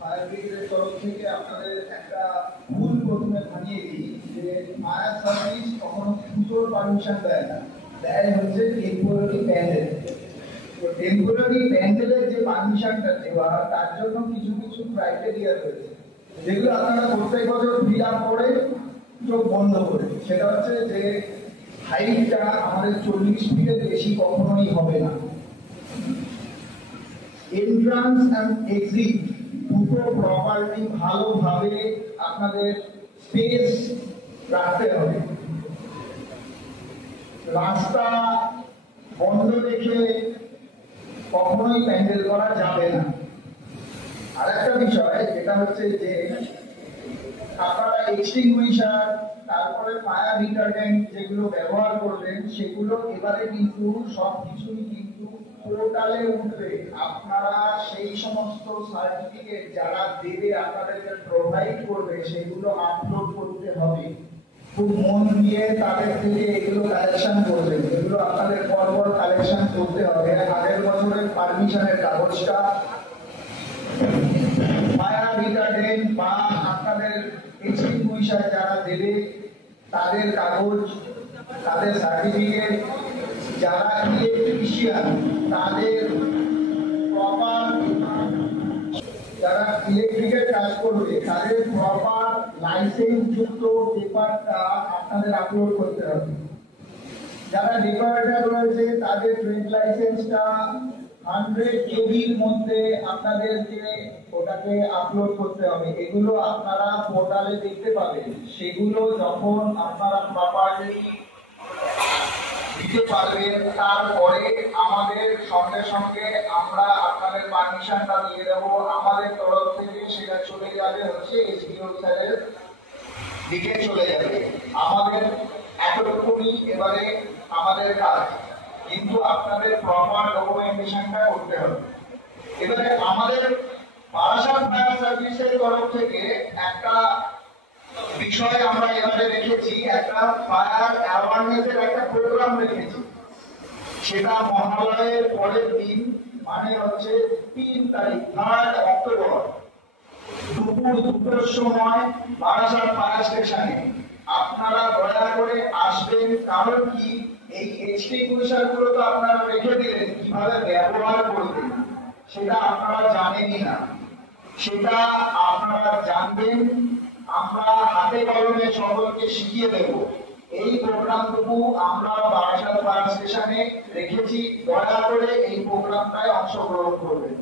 Fire ব্রিগেডের তরফ থেকে আপনাদের একটা ভুল প্রথমে ভাঙিয়ে দিই যে ফায়ার সার্ভিস কখনো পুজোর পারমিশন দেয় না, দেয় হচ্ছে টেম্পোরারি প্যান্ডেল। তো টেম্পোরারি প্যান্ডেলের যে পারমিশনটা দেওয়া তার জন্য কিছু কিছু ক্রাইটেরিয়া রয়েছে, যেগুলো আপনারা প্রত্যেক বছর ফিল আপ করে চোখ বন্ধ করে। সেটা হচ্ছে যে হাইটটা আমাদের 40 ফিটের বেশি কখনোই হবে না। এন্ট্রান্স এন্ড এক্সিট দুটো প্রপারলি ভালোভাবে আপনাদের স্পেস রাখতে হবে। রাস্তা বন্ধ রেখে কখনোই প্যান্ডেল করা যাবে না। আর একটা বিষয় যেটা হচ্ছে যে আপনারা এক্সটিংগুইশার তারপরে ফায়ার রিটার্ডেন্ট যেগুলো ব্যবহার করবেন সেগুলো এবারে কিন্তু সবকিছুই কিন্তু পোর্টালে উঠবে। আপনারা সেই সমস্ত সার্টিফিকেট যারা দেবে আপনাদেরকে প্রোভাইড করবে সেগুলো আপলোড করতে হবে। খুব মন দিয়ে তাদের থেকে এগুলো কালেকশন করবেন, এগুলো আপনাদের পরপর কালেকশন করতে হবে। আগের বছরের পারমিশনের কাগজটা, ফায়ার রিটার্ডেন্ট বা আপনাদের এক্সটিংগুইশার যারা দেবে তাদের কাগজ, তাদের সার্টিফিকেট, যারা ইলেকট্রিশিয়ান তাদের প্রপার, যারা ইলেকট্রিকের কাজ করবে তাদের প্রপার লাইসেন্স যুক্ত পেপারটা আপনাদের আপলোড করতে হবে। যারা ডেকোরেটর রয়েছে তাদের ট্রেড লাইসেন্সটা 100 কেবির মধ্যে আপনাদেরকে ওটাকে আপলোড করতে হবে। এগুলো আপনারা পোর্টালে দেখতে পাবেন। সেগুলো যখন আপনারা প্রপারলি দিতে পারবেন তারপরে আমাদের সঙ্গে সঙ্গে আমরা আপনাদের পারমিশনটা দিয়ে দেবো। আমাদের তরফ থেকে সেটা চলে যাবে হচ্ছে এসডিও স্যারের দিকে চলে যাবে। আমাদের এতটুকুই এবারে আমাদের কাজ, কিন্তু আপনাদের প্রপার ডকুমেন্টেশনটা করতে হবে। এবারে আমাদের বারাসাত ফায়ার সার্ভিসের তরফ থেকে একটা বিষয় আমরা এবারে রেখেছি, একটা ফায়ার অ্যাওয়ারনেসের একটা প্রোগ্রাম রেখেছি। সেটা মহালয়ের পরের দিন মানে হচ্ছে 3 তারিখ 3 অক্টোবর দুপুর 2টার সময় বারাসাত ফায়ার স্টেশনে আপনারা দয়া করে আসবেন। কারণ কি, এই এক্সটিংগুইশার গুলো তো আপনারা রেখে দিলেন, কিভাবে ব্যবহার করবেন সেটা আপনারা জানেনই না, সেটা আপনারা জানবেন। আমরা হাতে কলমে সকলকে শিখিয়ে দেব। এই প্রোগ্রামটুকু আমরা বারাসাত ফায়ার স্টেশনে রেখেছি, দয়া করে এই প্রোগ্রামটায় অংশগ্রহণ করবেন।